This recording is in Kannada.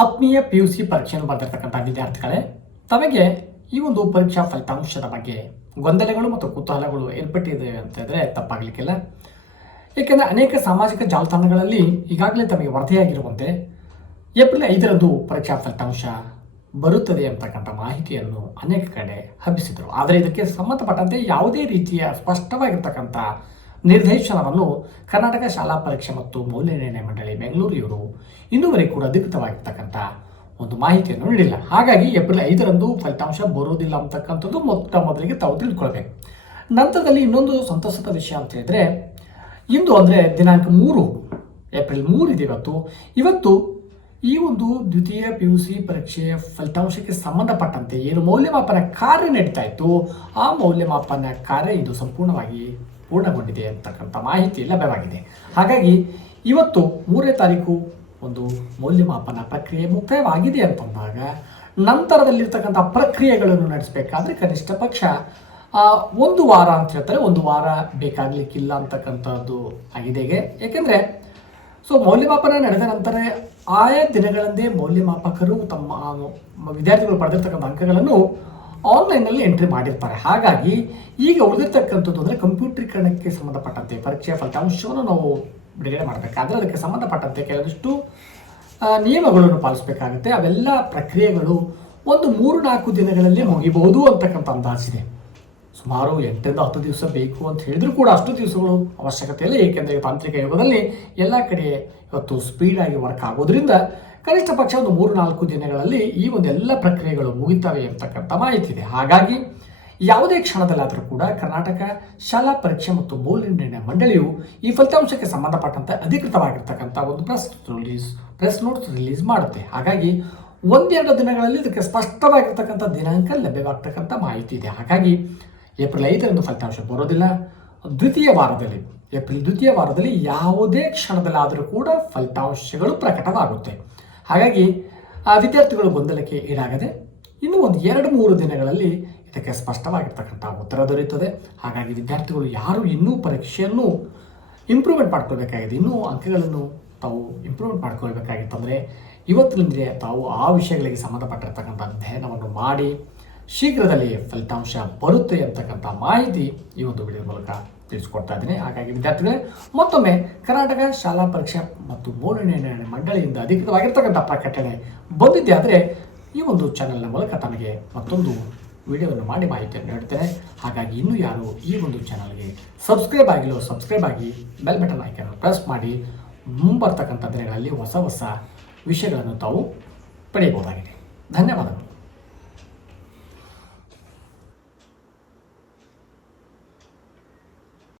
ಆತ್ಮೀಯ PUC ಪರೀಕ್ಷೆಯನ್ನು ಬರೆದಿರ್ತಕ್ಕಂಥ ವಿದ್ಯಾರ್ಥಿಗಳೇ, ತಮಗೆ ಈ ಒಂದು ಪರೀಕ್ಷಾ ಫಲಿತಾಂಶದ ಬಗ್ಗೆ ಗೊಂದಲಗಳು ಮತ್ತು ಕುತೂಹಲಗಳು ಏರ್ಪಟ್ಟಿದೆ ಅಂತ ಹೇಳಿದ್ರೆ ತಪ್ಪಾಗಲಿಕ್ಕಿಲ್ಲ. ಏಕೆಂದರೆ ಅನೇಕ ಸಾಮಾಜಿಕ ಜಾಲತಾಣಗಳಲ್ಲಿ ಈಗಾಗಲೇ ತಮಗೆ ವರದಿಯಾಗಿರುವಂತೆ ಏಪ್ರಿಲ್ 5ರಂದು ಪರೀಕ್ಷಾ ಫಲಿತಾಂಶ ಬರುತ್ತದೆ ಅಂತಕ್ಕಂಥ ಮಾಹಿತಿಯನ್ನು ಅನೇಕ ಕಡೆ ಹಬ್ಬಿಸಿದರು. ಆದರೆ ಇದಕ್ಕೆ ಸಂಬಂಧಪಟ್ಟಂತೆ ಯಾವುದೇ ರೀತಿಯ ಸ್ಪಷ್ಟವಾಗಿರ್ತಕ್ಕಂಥ ನಿರ್ದೇಶನವನ್ನು ಕರ್ನಾಟಕ ಶಾಲಾ ಪರೀಕ್ಷೆ ಮತ್ತು ಮೌಲ್ಯನಿರ್ಣಯ ಮಂಡಳಿ ಬೆಂಗಳೂರು ಇವರು ಇನ್ನೂವರೆಗೂ ಕೂಡ ಅಧಿಕೃತವಾಗಿರ್ತಕ್ಕಂಥ ಒಂದು ಮಾಹಿತಿಯನ್ನು ನೀಡಿಲ್ಲ. ಹಾಗಾಗಿ ಏಪ್ರಿಲ್ 5ರಂದು ಫಲಿತಾಂಶ ಬರುವುದಿಲ್ಲ ಅಂತಕ್ಕಂಥದ್ದು ಮೊದಲಿಗೆ ತಾವು ತಿಳ್ಕೊಳ್ಬೇಕು. ನಂತರದಲ್ಲಿ ಇನ್ನೊಂದು ಸಂತಸದ ವಿಷಯ ಅಂತ ಹೇಳಿದ್ರೆ, ಇಂದು ಅಂದರೆ ದಿನಾಂಕ 3 ಏಪ್ರಿಲ್ 3 ಇದೆ ಇವತ್ತು ಈ ಒಂದು ದ್ವಿತೀಯ PUC ಪರೀಕ್ಷೆಯ ಫಲಿತಾಂಶಕ್ಕೆ ಸಂಬಂಧಪಟ್ಟಂತೆ ಏನು ಮೌಲ್ಯಮಾಪನ ಕಾರ್ಯ ನಡೀತಾ ಇತ್ತು, ಆ ಮೌಲ್ಯಮಾಪನ ಕಾರ್ಯ ಇದು ಸಂಪೂರ್ಣವಾಗಿ ಪೂರ್ಣಗೊಂಡಿದೆ ಅಂತಕ್ಕಂಥ ಮಾಹಿತಿ ಲಭ್ಯವಾಗಿದೆ. ಹಾಗಾಗಿ ಇವತ್ತು 3ನೇ ತಾರೀಕು ಒಂದು ಮೌಲ್ಯಮಾಪನ ಪ್ರಕ್ರಿಯೆ ಮುಕ್ತಾಯವಾಗಿದೆ ಅಂತಂದಾಗ ನಂತರದಲ್ಲಿರ್ತಕ್ಕಂಥ ಪ್ರಕ್ರಿಯೆಗಳನ್ನು ನಡೆಸಬೇಕಾದ್ರೆ ಕನಿಷ್ಠ ಪಕ್ಷ 1 ವಾರ ಅಂತ ಹೇಳ್ತಾರೆ. 1 ವಾರ ಬೇಕಾಗಲಿಕ್ಕಿಲ್ಲ ಅಂತಕ್ಕಂಥದ್ದು ಆಗಿದೆ. ಏಕೆಂದರೆ ಮೌಲ್ಯಮಾಪನ ನಡೆದ ನಂತರ ಆಯಾ ದಿನಗಳಂದೇ ಮೌಲ್ಯಮಾಪಕರು ತಮ್ಮ ವಿದ್ಯಾರ್ಥಿಗಳು ಪಡೆದಿರ್ತಕ್ಕಂಥ ಅಂಕಗಳನ್ನು ಆನ್ಲೈನ್ನಲ್ಲಿ ಎಂಟ್ರಿ ಮಾಡಿರ್ತಾರೆ. ಹಾಗಾಗಿ ಈಗ ಉಳಿದಿರ್ತಕ್ಕಂಥದ್ದು ಅಂದರೆ ಕಂಪ್ಯೂಟರೀಕರಣಕ್ಕೆ ಸಂಬಂಧಪಟ್ಟಂತೆ ಪರೀಕ್ಷೆಯ ಫಲಿತಾಂಶವನ್ನು ನಾವು ಬಿಡುಗಡೆ ಮಾಡಬೇಕಾದ್ರೆ ಅದಕ್ಕೆ ಸಂಬಂಧಪಟ್ಟಂತೆ ಕೆಲವಷ್ಟು ನಿಯಮಗಳನ್ನು ಪಾಲಿಸಬೇಕಾಗುತ್ತೆ. ಅವೆಲ್ಲ ಪ್ರಕ್ರಿಯೆಗಳು ಒಂದು 3-4 ದಿನಗಳಲ್ಲಿ ಮುಗಿಬಹುದು ಅಂತಕ್ಕಂಥ ಅಂದಾಜಿದೆ. ಸುಮಾರು 8ರಿಂದ 10 ದಿವಸ ಬೇಕು ಅಂತ ಹೇಳಿದ್ರು ಕೂಡ ಅಷ್ಟು ದಿವಸಗಳು ಅವಶ್ಯಕತೆ ಇಲ್ಲ. ಏಕೆಂದರೆ ತಾಂತ್ರಿಕ ಯುಗದಲ್ಲಿ ಎಲ್ಲ ಕಡೆ ಇವತ್ತು ಸ್ಪೀಡಾಗಿ ವರ್ಕ್ ಆಗೋದ್ರಿಂದ ಕನಿಷ್ಠ ಪಕ್ಷ ಒಂದು 3-4 ದಿನಗಳಲ್ಲಿ ಈ ಒಂದು ಎಲ್ಲ ಪ್ರಕ್ರಿಯೆಗಳು ಮುಗಿತವೆ ಅಂತಕ್ಕಂಥ ಮಾಹಿತಿ ಇದೆ. ಹಾಗಾಗಿ ಯಾವುದೇ ಕ್ಷಣದಲ್ಲಾದರೂ ಕೂಡ ಕರ್ನಾಟಕ ಶಾಲಾ ಪರೀಕ್ಷೆ ಮತ್ತು ಮೌಲ್ಯನಿರ್ಣಯ ಮಂಡಳಿಯು ಈ ಫಲಿತಾಂಶಕ್ಕೆ ಸಂಬಂಧಪಟ್ಟಂತೆ ಅಧಿಕೃತವಾಗಿರ್ತಕ್ಕಂಥ ಒಂದು ಪ್ರೆಸ್ ನೋಟ್ಸ್ ರಿಲೀಸ್ ಮಾಡುತ್ತೆ. ಹಾಗಾಗಿ 1-2 ದಿನಗಳಲ್ಲಿ ಇದಕ್ಕೆ ಸ್ಪಷ್ಟವಾಗಿರ್ತಕ್ಕಂಥ ದಿನಾಂಕ ಲಭ್ಯವಾಗ್ತಕ್ಕಂಥ ಮಾಹಿತಿ ಇದೆ. ಹಾಗಾಗಿ ಏಪ್ರಿಲ್ 5ರಂದು ಫಲಿತಾಂಶ ಬರೋದಿಲ್ಲ. ಏಪ್ರಿಲ್ ದ್ವಿತೀಯ ವಾರದಲ್ಲಿ ಯಾವುದೇ ಕ್ಷಣದಲ್ಲಾದರೂ ಕೂಡ ಫಲಿತಾಂಶಗಳು ಪ್ರಕಟವಾಗುತ್ತೆ. ಹಾಗಾಗಿ ವಿದ್ಯಾರ್ಥಿಗಳು ಗೊಂದಲಕ್ಕೆ ಈಡಾಗದೆ ಇನ್ನೂ ಒಂದು 2-3 ದಿನಗಳಲ್ಲಿ ಇದಕ್ಕೆ ಸ್ಪಷ್ಟವಾಗಿರ್ತಕ್ಕಂಥ ಉತ್ತರ ದೊರೆಯುತ್ತದೆ. ಹಾಗಾಗಿ ವಿದ್ಯಾರ್ಥಿಗಳು ಯಾರು ಇನ್ನೂ ಪರೀಕ್ಷೆಯನ್ನು ಇಂಪ್ರೂವ್ಮೆಂಟ್ ಮಾಡ್ಕೊಳ್ಬೇಕಾಗಿದೆ, ಇನ್ನೂ ಅಂಕಗಳನ್ನು ತಾವು ಇಂಪ್ರೂವ್ಮೆಂಟ್ ಮಾಡ್ಕೊಳ್ಬೇಕಾಗಿತ್ತು ಅಂದರೆ ಇವತ್ತಿನಿಂದಲೇ ತಾವು ಆ ವಿಷಯಗಳಿಗೆ ಸಂಬಂಧಪಟ್ಟಿರ್ತಕ್ಕಂಥ ಅಧ್ಯಯನವನ್ನು ಮಾಡಿ ಶೀಘ್ರದಲ್ಲಿ ಫಲಿತಾಂಶ ಬರುತ್ತೆ ಅಂತಕ್ಕಂಥ ಮಾಹಿತಿ ಈ ಒಂದು ವಿಡಿಯೋ ಮೂಲಕ ತಿಳಿಸ್ಕೊಡ್ತಾ ಇದ್ದೀನಿ. ಹಾಗಾಗಿ ವಿದ್ಯಾರ್ಥಿಗಳೇ, ಮತ್ತೊಮ್ಮೆ ಕರ್ನಾಟಕ ಶಾಲಾ ಪರೀಕ್ಷೆ ಮತ್ತು ಮೌಲ್ಯನಿರ್ಣಯ ಮಂಡಳಿಯಿಂದ ಅಧಿಕೃತವಾಗಿರ್ತಕ್ಕಂಥ ಪ್ರಕಟಣೆ ಬಂದಿದ್ದೆ ಆದರೆ ಈ ಒಂದು ಚಾನೆಲ್ನ ಮೂಲಕ ತಮಗೆ ಮತ್ತೊಂದು ವಿಡಿಯೋವನ್ನು ಮಾಡಿ ಮಾಹಿತಿಯನ್ನು ನೀಡುತ್ತೇನೆ. ಹಾಗಾಗಿ ಇನ್ನೂ ಯಾರು ಈ ಒಂದು ಚಾನಲ್ಗೆ ಸಬ್ಸ್ಕ್ರೈಬ್ ಆಗಿ ಬೆಲ್ ಬಟನ್ ಐಕನ್ ಪ್ರೆಸ್ ಮಾಡಿ ಮುಂಬರ್ತಕ್ಕಂಥ ದಿನಗಳಲ್ಲಿ ಹೊಸ ವಿಷಯಗಳನ್ನು ತಾವು ಪಡೆಯಬಹುದಾಗಿದೆ. ಧನ್ಯವಾದಗಳು.